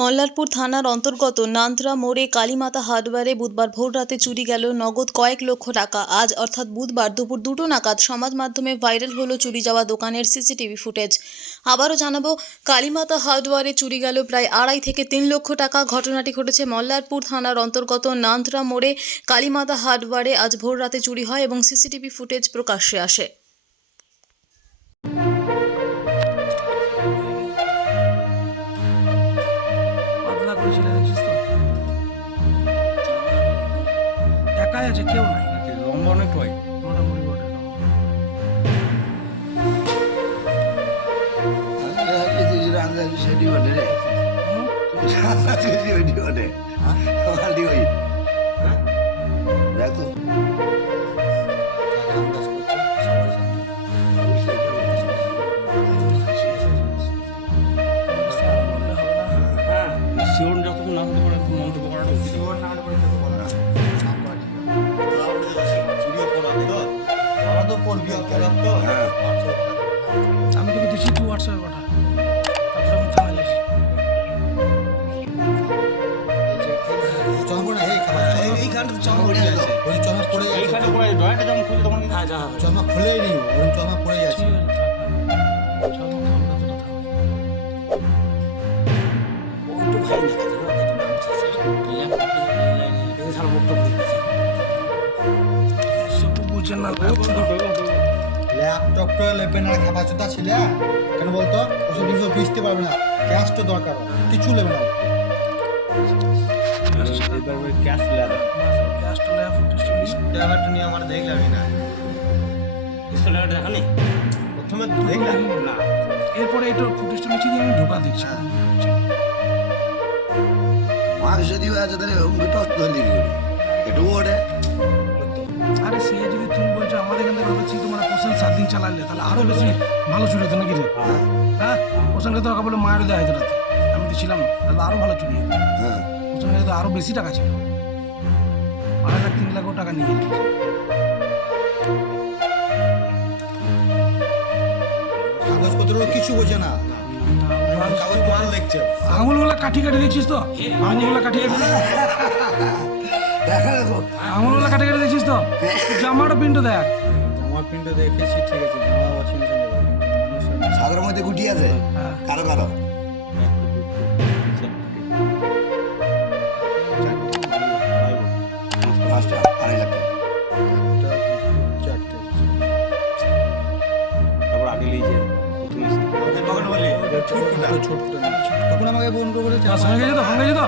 মল্লারপুর থানার অন্তর্গত নান্দ্রা মোড়ে কালীমাতা হার্ডওয়্যারে বুধবার ভোররাতে চুরি গেল নগদ কয়েক লক্ষ টাকা। আজ অর্থাৎ বুধবার দুপুর 2টো নাগাদ সমাজ মাধ্যমে ভাইরাল হলো চুরি যাওয়া দোকানের সিসিটিভি ফুটেজ। আবারও জানাবো, কালীমাতা হার্ডওয়্যারে চুরি গেল প্রায় 2.5 থেকে 3 লক্ষ টাকা। ঘটনাটি ঘটেছে মল্লারপুর থানার অন্তর্গত নান্দ্রা মোড়ে কালীমাতা হার্ডওয়্যারে আজ ভোররাতে চুরি হয় এবং সিসিটিভি ফুটেজ প্রকাশ্যে আসে। পাতলা করে ছেলে দেখছিস তো, একাই আছে, কেউ নাই। লম্বা অনেক হয়, মোটামুটি বটে। সেটি বটে রে, সেটি বটে। খালি ওই দেখ তো শিওর যতক্ষণ না হতে পারে মন্তব্য করাটা উচিত। শিওর না হলে আমি তোকে দিচ্ছি, তুই হোয়াটসঅ্যাপে পাঠা, তারপরে আমি থানায় যাচ্ছি। চমা খুলেই নি, চমা পড়ে যাচ্ছে। ঠিক আছে, থাক। চল, আমরা তোরা থানায়। সব বুঝে না, ল্যাপটপ তো লেপে না খেপাচোদা ছিলে, কেন বলতো? ওসব জিনিস বুঝতে পারবে না, ক্যাশ তো দরকার, কিছু নেবে না। ক্যাশ লেদা ক্যাশ তো লেয়া ফুটেজ তো নিস। ব্যাপারটা নিয়ে আমার দেখলাম না, দেখানি প্রথমে দেখলাম না। এরপরে এটা ফুটেজটা নিচে দিয়ে আমি ঢোকা দেখছি। মাছ যদি হয়ে আছে তাহলে টস ধরলি কি করে? একটু ওঠে আরে সে যদি তুমি বলছো আমাদের এখান থেকে ভাবছি তোমার পোষণ 7 দিন চালালে, তাহলে আরো বেশি ভালো চুরি হতো নাকি রে? হ্যাঁ, পোষণকে তো বলে মায়েরও দেওয়া হতো রাতে, আমি তো ছিলাম, তাহলে আরো ভালো চুরি হতো। হ্যাঁ, পোষণকে তো আরো বেশি টাকা ছিল, 2.5 লাখ 3 লাখও টাকা নিয়ে গেছে। কাগজপত্র কিছু বোঝে না, কাগজ মাল লিখছে। আঙুলগুলো কাঠি কাটি দেখছিস তো, আঙুলগুলো কাঠি কাটি, দেখা দেখো আঙুলগুলো কাটি কাটি দেখছিস তো, জামাটা প্রিন্ট দেখ। আমার প্রিন্ট দেখেছি, ঠিক আছে, জামা ওয়াশিং মেশিনে মানুষের সাদের মধ্যে গুটি আছে হ্যাঁ। কারো কারো। পাঁচটা 2.5 লাখ টাকা। চারটে তারপর আগে লিখে প্রথমে ছোট্ট, তখন আমাকে ফোন করে বলেছে সঙ্গে গেছে তো, সঙ্গে গেছে তো।